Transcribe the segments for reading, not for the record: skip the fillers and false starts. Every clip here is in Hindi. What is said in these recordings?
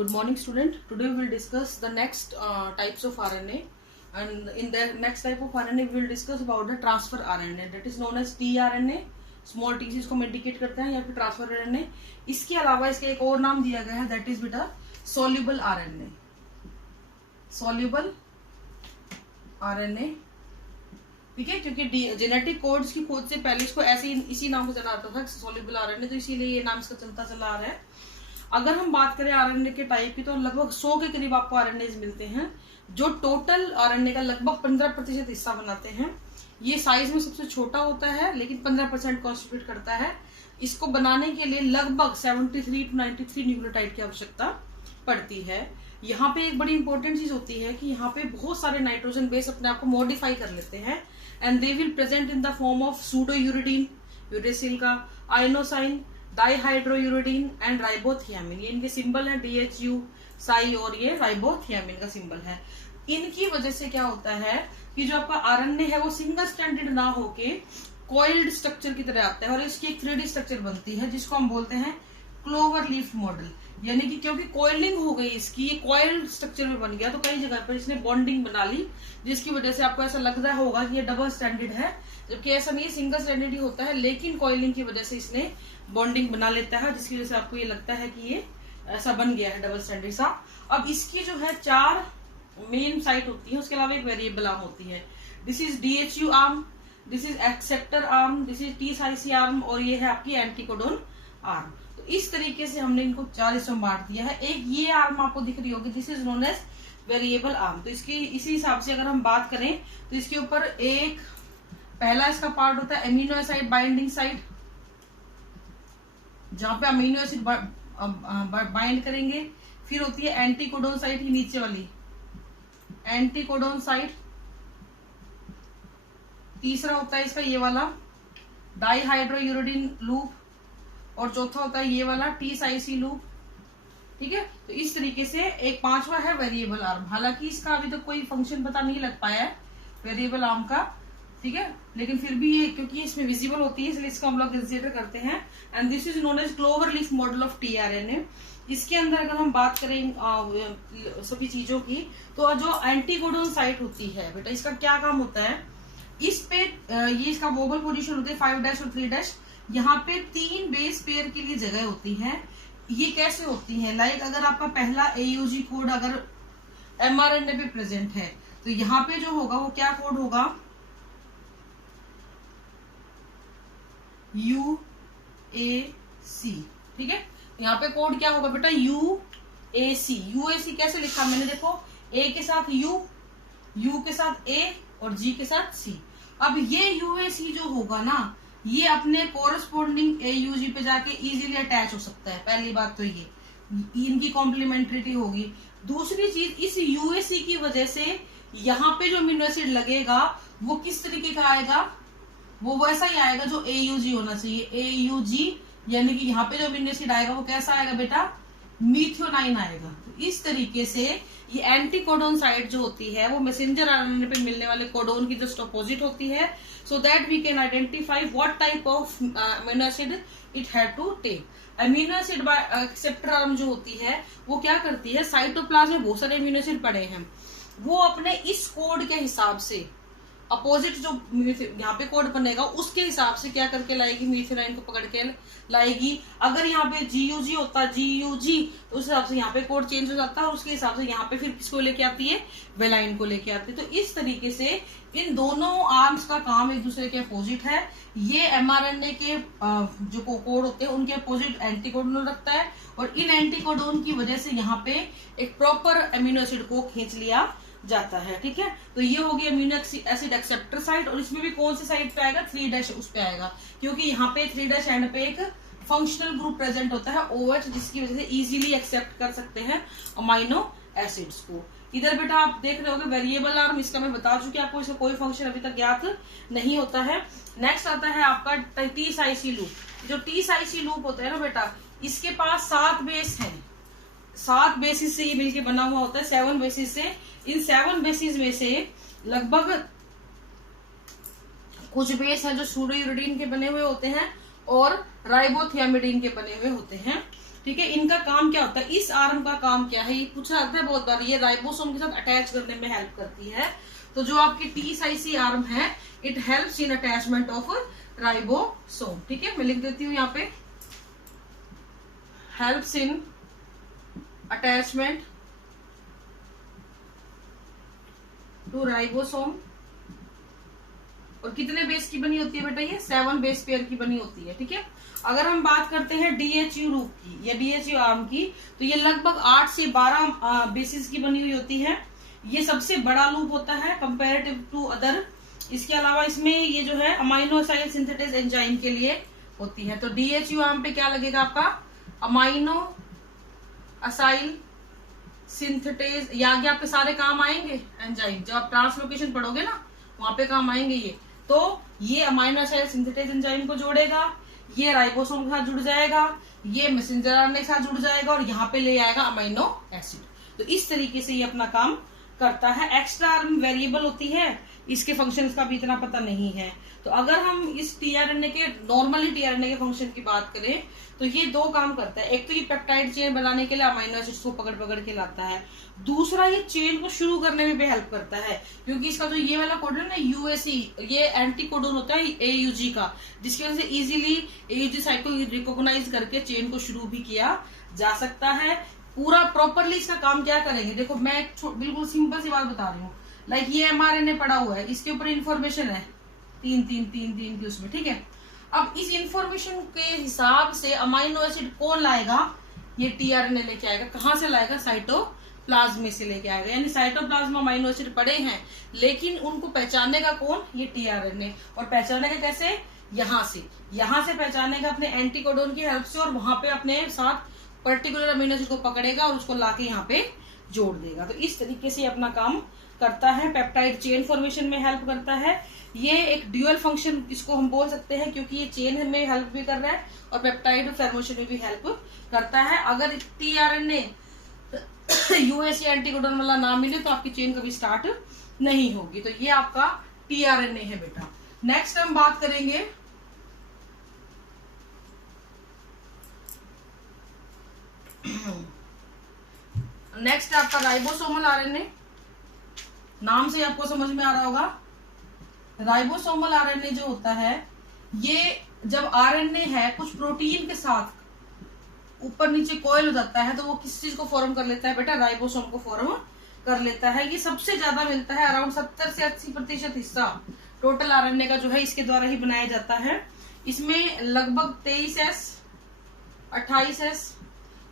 Good morning, student. Today we will discuss the next types of RNA, and in the next type of RNA we will discuss about the transfer RNA, that is known as tRNA. Small T इसको हम इंडिकेट करते हैं या फिर ट्रांसफर आरएनए. इसके अलावा इसका एक और नाम दिया गया है, दैट इज बेटा सोल्यूबल आरएनए. सोल्यूबल आरएनए, ठीक है, क्योंकि जेनेटिक कोड्स की खोज से पहले इसको ऐसे इसी नाम से चला आता था, सोल्यूबल आरएनए, तो इसीलिए ये नाम इसका चलता चला आ रहा है. अगर हम बात करें आरएनए के टाइप की, तो लगभग 100 के करीब आपको आरएनए मिलते हैं, जो टोटल आरएनए का लगभग 15% हिस्सा बनाते हैं. ये साइज में सबसे छोटा होता है, लेकिन 15% कॉन्स्टिट्यूट करता है. इसको बनाने के लिए लगभग 73 to 93 न्यूक्लियोटाइड की आवश्यकता पड़ती है. यहाँ पे एक बड़ी इंपॉर्टेंट चीज होती है कि यहाँ पे बहुत सारे नाइट्रोजन बेस अपने आप को मॉडिफाई कर लेते हैं, and they will present in the form of pseudouridine, uracil का, आइनोसाइन, डाइहाइड्रोयूरिडीन एंड राइबोथियामिन. ये इनके सिंबल है DHU, साई, और ये राइबोथियामिन का सिंबल है. इनकी वजह से क्या होता है कि जो आपका आरएनए है वो सिंगल स्ट्रैंडेड ना होके कॉइल्ड स्ट्रक्चर की तरह आता है, और इसकी एक 3D स्ट्रक्चर बनती है जिसको हम बोलते हैं क्लोवर लीफ मॉडल. यानी कि क्योंकि कॉइलिंग हो गई इसकी, ये कॉइल्ड स्ट्रक्चर में बन गया, तो कई जगह पर इसने बॉन्डिंग बना ली, जिसकी वजह से आपको ऐसा लग रहा होगा कि ये डबल स्टैंडर्ड है, जबकि ऐसा नहीं, सिंगल स्टैंडर्ड ही होता है, लेकिन कॉइलिंग की वजह से इसने बॉन्डिंग बना लेता है, जिसकी वजह से आपको ये लगता है कि ये ऐसा बन गया है डबल स्टैंडर्ड सा. अब इसकी जो है 4 मेन साइट होती है, उसके अलावा एक वेरिएबल आर्म होती है. This is DHU arm, this is acceptor arm, this is T-साइसी आर्म, और ये है आपकी एंटीकोडोन आर्म. तो इस तरीके से हमने इनको 4 हिस्सों में बांट दिया है. एक ये आर्म आपको दिख रही होगी, this is known as variable arm. तो इसकी इसी हिसाब से अगर हम बात करें तो इसके ऊपर एक पहला इसका पार्ट होता है अमीनो एसिड बाइंडिंग साइट, जहां पे अमीनो एसिड बाइंड करेंगे. फिर होती है एंटीकोडोन साइट, ही नीचे वाली एंटीकोडोन साइट. तीसरा होता है इसका ये वाला डाइहाइड्रोयूरिडीन लूप, और चौथा होता है ये वाला T-साइसी लूप. ठीक है, तो इस तरीके से एक 5वां है वेरिएबल आर्म. हालांकि इसका अभी तक कोई फंक्शन पता नहीं लग पाया है वेरिएबल आर्म का, ठीक है, लेकिन फिर भी ये क्योंकि इसमें विजिबल होती है इसलिए इसको हम लोग कंसीडर करते हैं. And this is known as clover leaf model of tRNA. इसके अंदर अगर हम बात करें सभी चीजों की, तो जो एंटीकोडोन साइट होती है बेटा, इसका क्या काम होता है, इस पे ये इसका वोबल पोजीशन होती है 5' और 3'. यहाँ पे 3 बेस पेयर के लिए जगह होती है. ये कैसे होती है, लाइक अगर आपका पहला AUG कोड अगर mRNA पे प्रेजेंट है, तो यहाँ पे जो होगा वो क्या कोड होगा, UAC. ठीक है, यहाँ पे कोड क्या होगा बेटा, UAC. UAC कैसे लिखा मैंने, देखो A के साथ U के साथ A और G के साथ C. अब ये UAC जो होगा ना, ये अपने कोरस्पोंडिंग AUG पे जाके इजीली अटैच हो सकता है. पहली बात तो ये इनकी कॉम्प्लीमेंट्रिटी होगी. दूसरी चीज, इस UAC की वजह से यहाँ पे जो अमीनो एसिड लगेगा वो किस तरीके का आएगा, वो वैसा ही आएगा जो AUG होना चाहिए. AUG यानी कि यहाँ पे जो अमीनो एसिड आएगा वो कैसा आएगा बेटा, मीथियोनाइन आएगा. तो इस तरीके से ये एंटीकोडोन साइट जो होती है वो मैसेंजर आरएनए पे मिलने वाले कोडोन की जस्ट अपोजिट होती है, so that we can identify what type of amino acid it had to take. Amino acid acceptor arm जो होती है वो क्या करती है, साइटोप्लाज्म में बहुत सारे अमीनो एसिड पड़े हैं, वो अपने इस कोड के हिसाब से अपोजिट जो यहाँ पे कोड बनेगा उसके हिसाब से क्या करके लाएगी, मीथियोनाइन को पकड़ के लाएगी. अगर यहाँ पे GUG होता है GUG, तो उस हिसाब से यहाँ पे कोड चेंज हो जाता है, और उसके हिसाब से यहाँ पे फिर किसको लेके आती है, वेलाइन को लेके आती है. तो इस तरीके से इन दोनों आर्म्स का काम एक दूसरे के अपोजिट है. ये mRNA के जो कोड होते हैं उनके अपोजिट एंटीकोडोन रखता है, और इन एंटीकोडोन की वजह से यहाँ पे एक प्रॉपर अमीनो एसिड को खींच लिया जाता है. ठीक है, तो ये होगी अमीनो एसिड एक्सेप्टर साइट, और इसमें भी कौन सी साइड पे आएगा, 3' उस पे आएगा, क्योंकि यहाँ पे 3' एंड पे एक फंक्शनल ग्रुप प्रेजेंट होता है OH, जिसकी वजह से इजीली एक्सेप्ट कर सकते हैं अमाइनो एसिड्स को. इधर बेटा आप देख रहे होगे वेरिएबल आर्म, इसका मैं बता चुकी आपको, इसका कोई फंक्शन अभी तक ज्ञात नहीं होता है. नेक्स्ट आता है आपका T-साइसी लूप. जो T-साइसी लूप होता है ना बेटा, इसके पास 7 बेस है. 7 बेसिस से ये मिलके बना हुआ होता है, 7 बेसिस से. इन 7 बेसिस में से लगभग कुछ बेस है जो सूडोयूरिडीन के बने हुए होते हैं और राइबोथियामिडीन के बने हुए होते हैं. ठीक है। इनका काम क्या होता है, इस आर्म का काम क्या है, ये पूछा जाता है बहुत बार। ये राइबोसोम के साथ अटैच करने में हेल्प करती है। तो जो आपकी टी-साइसी आर्म है, it helps in attachment of ribosome. ठीक है, मैं लिख देती हूँ यहाँ पे, helps in attachment to ribosome. और कितने बेस की बनी होती है बेटा, ये 7 बेस पेयर की बनी होती है। ठीक है। अगर हम बात करते हैं DHU लूप की या DHU आर्म की, तो ये लगभग 8 से 12 बेसिस की बनी हुई होती है। ये सबसे बड़ा लूप होता है कंपेरेटिव टू अदर। इसके अलावा इसमें ये जो है अमाइनो एसाइल सिंथेटेज एंजाइम के लिए होती है। तो DHU आर्म पे क्या लगेगा आपका, अमाइनो एसाइल सिंथेटेज। ये आगे आपके सारे काम आएंगे एंजाइम, जब आप ट्रांसलोकेशन पढ़ोगे ना वहां पे काम आएंगे ये। तो ये अमाइनो एसाइल सिंथेटेज एंजाइम को जोड़ेगा, ये राइबोसोम के साथ जुड़ जाएगा, ये मैसेंजर आरएनए के साथ जुड़ जाएगा और यहाँ पे ले आएगा अमाइनो एसिड। तो इस तरीके से ये अपना काम करता है। एक्स्ट्रा आर्म वेरिएबल होती है, इसके फंक्शंस का भी इतना पता नहीं है। तो अगर हम इस टीआरएनए के, नॉर्मली टीआरएनए के फंक्शन की बात करें, तो ये 2 काम करता है। एक तो ये पेप्टाइड चेन बनाने के लिए अमाइनो एसिड्स को पकड़ पकड़ के लाता है, दूसरा ये चेन को शुरू करने में भी हेल्प करता है, क्योंकि इसका जो ये वाला कोडन है ना यूएसी, ये एंटी कोडन होता है एयूजी का, जिसकी वजह से इजीली एयूजी साइट को रिकॉग्नाइज करके चेन को शुरू भी किया जा सकता है। पूरा प्रॉपरली इसका काम क्या करेंगे, देखो मैं बिल्कुल सिंपल सी बात बता रही हूँ। लाइक ये एमआरएनए पड़ा हुआ है, इसके ऊपर इंफॉर्मेशन है 3 की उसमें। ठीक है। अब इस इंफॉर्मेशन के हिसाब से अमाइनो एसिड कौन लाएगा, ये टीआरएनए लेके आएगा। कहाँ से लाएगा, साइटोप्लाज्म से लेके आएगा। यानी साइटोप्लाज्म अमाइनो एसिड पड़े हैं, लेकिन उनको पहचानेगा का कौन, ये टीआरएनए। और पहचानेगा कैसे, यहाँ से पहचानेगा अपने एंटीकोडोन की हेल्प से, और वहां पे अपने साथ पर्टिकुलर अमीनो एसिड को पकड़ेगा और उसको लाके यहाँ पे जोड़ देगा। तो इस तरीके से अपना काम करता है। पेप्टाइड चेन फॉर्मेशन में हेल्प करता है। ये एक ड्यूअल फंक्शन इसको हम बोल सकते हैं, क्योंकि ये चेन में हेल्प भी कर रहा है और पेप्टाइड फॉर्मेशन में भी हेल्प करता है। अगर टीआरएनए यूएसी एंटीकोडोन वाला ना मिले तो आपकी चेन कभी स्टार्ट नहीं होगी। तो ये आपका टीआरएनए है बेटा। नेक्स्ट हम बात करेंगे नेक्स्ट आपका राइबोसोमल आरएनए। नाम से आपको समझ में आ रहा होगा, राइबोसोमल आरएनए जो होता है, ये जब आरएनए है कुछ प्रोटीन के साथ ऊपर नीचे कॉइल हो जाता है, तो वो किस चीज को फॉर्म कर लेता है बेटा, राइबोसोम को फॉर्म कर लेता है। ये सबसे ज्यादा मिलता है, अराउंड 70 से 80% हिस्सा टोटल आरएनए का जो है इसके द्वारा ही बनाया जाता है। इसमें लगभग 23S 28S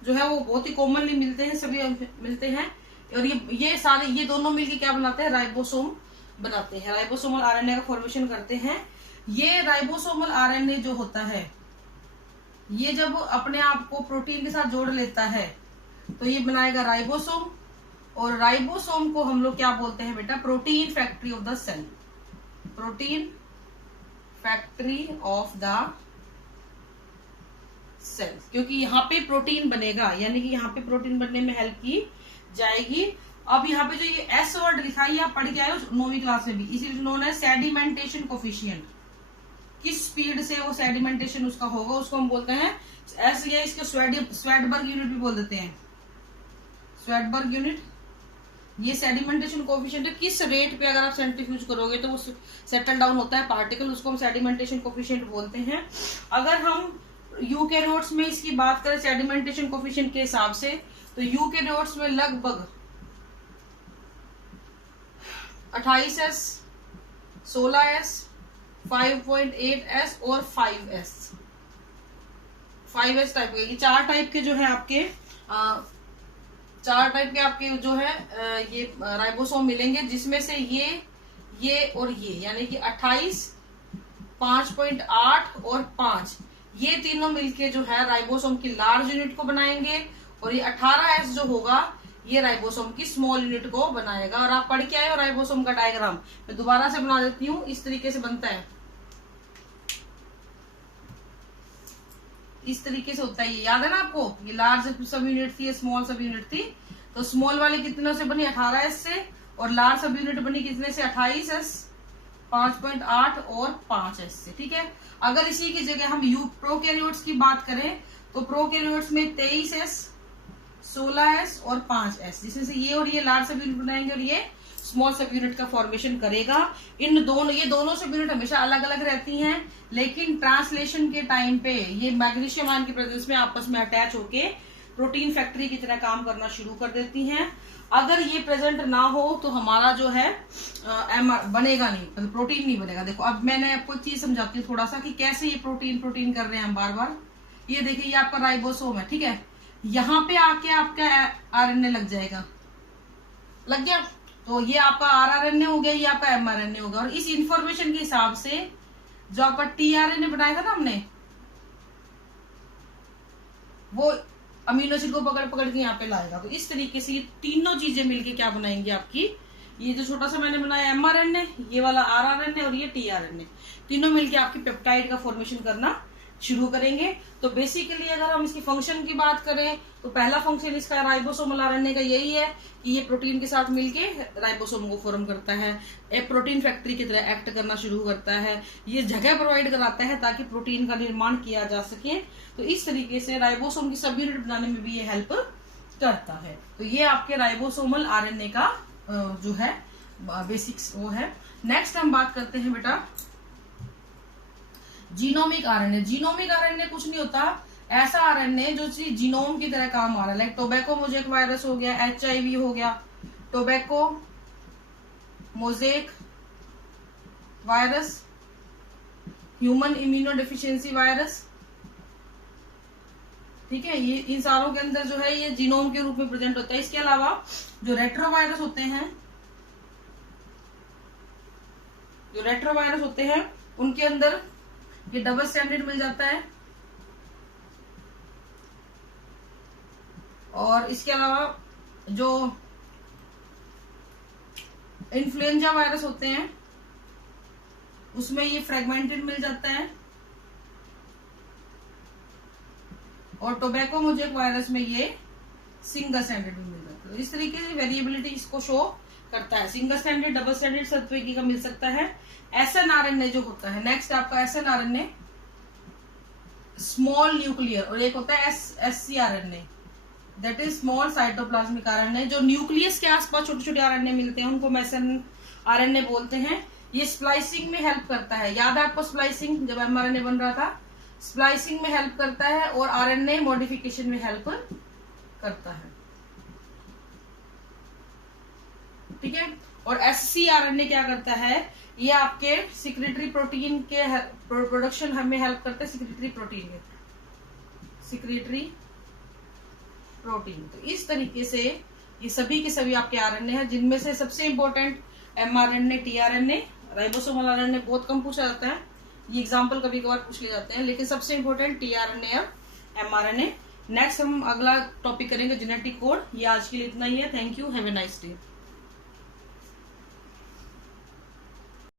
जो है वो बहुत ही कॉमनली मिलते हैं, सभी मिलते हैं। और ये सारे ये दोनों मिलके क्या बनाते हैं, राइबोसोम बनाते हैं, राइबोसोमल आरएनए का फॉर्मेशन करते हैं। ये राइबोसोमल आरएनए जो होता है, ये जब अपने आप को प्रोटीन के साथ जोड़ लेता है तो ये बनाएगा राइबोसोम। और राइबोसोम को हम लोग क्या बोलते हैं बेटा, protein factory of the cell, protein factory of the cell, क्योंकि यहाँ पे प्रोटीन बनेगा, यानी कि यहाँ पे प्रोटीन बनने में हेल्प की जाएगी। अब यहाँ पे जो ये एस वर्ड लिखा है आप पढ़ के आए हो 9वीं क्लास में भी, इसीलिए नोन है सेडिमेंटेशन कोफिशिएंट। किस स्पीड से वो सेडिमेंटेशन उसका होगा उसको हम बोलते हैं एस, या इसको स्वेडबर्ग यूनिट भी बोल देते हैं, स्वेडबर्ग यूनिट। ये सेडिमेंटेशन कोफिशिएंट है, किस रेट पे अगर आप सेंट्रीफ्यूज करोगे तो वो सेटल डाउन होता है पार्टिकल, उसको हम सेडिमेंटेशन कोफिशिएंट बोलते हैं। अगर हम यूकैरियोट्स में इसकी बात करें सेडिमेंटेशन कोफिशिएंट के हिसाब से, तो यूकैरियोट्स में लगभग 28S 16S 5.8S और 5S टाइप के, ये 4 टाइप के जो है आपके 4 टाइप के आपके जो है ये राइबोसोम मिलेंगे, जिसमें से ये और ये, यानी कि 28 5.8 और 5, ये तीनों मिलके जो है राइबोसोम की लार्ज यूनिट को बनाएंगे। और ये 18S जो होगा ये राइबोसोम की स्मॉल यूनिट को बनाएगा। और आप पढ़ के आए हो राइबोसोम का डायग्राम, मैं दोबारा से बना देती हूँ। इस तरीके से बनता है, इस तरीके से होता है। ये याद है ना आपको, ये लार्ज सब यूनिट थी, ये स्मॉल सब यूनिट थी। तो स्मॉल वाली कितनों से बनी, 18S से, और लार्ज सब यूनिट बनी कितने से, 28S 5.8 और 5S से। ठीक है। अगर इसी की जगह हम प्रोकैरियोट्स की बात करें तो प्रोकैरियोट्स में 23S, 16S और 5S, जिसमें से ये और ये लार्ज सब यूनिट बनाएंगे और ये स्मॉल सब यूनिट का फॉर्मेशन करेगा। ये दोनों सब यूनिट हमेशा अलग अलग रहती हैं, लेकिन ट्रांसलेशन के टाइम पे ये मैग्नीशियम आयन के प्रेजेंस में आपस में अटैच होके प्रोटीन फैक्ट्री की तरह काम करना शुरू कर देती हैं। अगर ये प्रेजेंट ना हो तो हमारा जो है बनेगा नहीं, मतलब प्रोटीन नहीं बनेगा। देखो अब मैंने आपको चीज समझाती हूँ थोड़ा सा कि कैसे ये प्रोटीन कर रहे हैं हम बार बार। ये देखिए ये आपका राइबोसोम है, ठीक है, यहाँ पे आके आपका आरएनए लग जाएगा, लग गया, तो ये आपका आरआरएनए हो गया, ये आपका एमआरएनए होगा। और इस इंफॉर्मेशन के हिसाब से जो आपका टीआरएनए बनाया था ना हमने, वो अमीनो एसिड को पकड़ पकड़ के यहाँ पे लाएगा। तो इस तरीके से ये तीनों चीजें मिलके क्या बनाएंगी आपकी, ये जो छोटा सा मैंने बनाया एमआरएनए, ये वाला आरआरएनए और ये टीआरएनए, तीनों मिलके आपकी पेप्टाइड का फॉर्मेशन करना शुरू करेंगे। तो बेसिकली अगर हम इसकी फंक्शन की बात करें तो पहला फंक्शन इसका राइबोसोमल आरएनए का यही है कि ये प्रोटीन के साथ मिलके राइबोसोम को फॉर्म करता है, एक प्रोटीन फैक्ट्री की तरह एक्ट करना शुरू करता है, ये जगह प्रोवाइड कराता है ताकि प्रोटीन का निर्माण किया जा सके। तो इस तरीके से राइबोसोम की सब यूनिट बनाने में भी ये हेल्प करता है। तो ये आपके राइबोसोमल आरएनए का जो है बेसिक्स वो है। नेक्स्ट हम बात करते हैं बेटा जीनोमिक आरएनए। जीनोमिक आरएनए कुछ नहीं होता, ऐसा आरएनए जो जीनोम की तरह काम आ रहा है। लाइक टोबैको मोजेक वायरस हो गया, HIV हो गया, tobacco mosaic virus, human immuno deficiency virus, ठीक है, ये इन सारों के अंदर जो है ये जीनोम के रूप में प्रेजेंट होता है। इसके अलावा जो रेट्रोवायरस होते हैं उनके अंदर ये डबल स्टैंडर्ड मिल जाता है। और इसके अलावा जो इन्फ्लुएंजा वायरस होते हैं उसमें ये फ्रेगमेंटेड मिल जाता है। और टोबैको मोजेक वायरस में ये सिंगल स्टैंडर्ड में मिल जाता है। इस तरीके से वेरिएबिलिटी इसको शो करता है। सिंगल स्टैंडर्ड, डबल स्टैंडर्ड सब तरीके का मिल सकता है। एसएनआरएनए जो होता है, नेक्स्ट आपका एसएनआरएनए स्मॉल न्यूक्लियर, और एक होता है scRNA that is small cytoplasmic RNA. जो न्यूक्लियस के आसपास छोटे छोटे आरएनए मिलते हैं उनको एसएनआरएनए बोलते हैं। ये स्प्लाइसिंग में हेल्प करता है। याद है आपको स्प्लाइसिंग, जब एमआरएनए बन रहा था, स्प्लाइसिंग में हेल्प करता है और आरएनए मॉडिफिकेशन में हेल्प करता है, ठीक है। और एससीआरएनए क्या करता है, ये आपके सिक्रेटरी प्रोटीन के प्रोडक्शन हमें हेल्प करता है, सिक्रेटरी प्रोटीन। तो इस तरीके से ये सभी के सभी आपके आरएनए हैं, जिनमें से सबसे important mRNA, tRNA, ribosomal RNA बहुत कम पूछा जाता है, ये एग्जाम्पल कभी कभार पूछ ले जाते हैं, लेकिन सबसे इंपॉर्टेंट टीआरएनए और एमआरएनए। नेक्स्ट हम अगला टॉपिक करेंगे जेनेटिक कोड। ये आज के लिए इतना ही है। Thank you, have a nice day.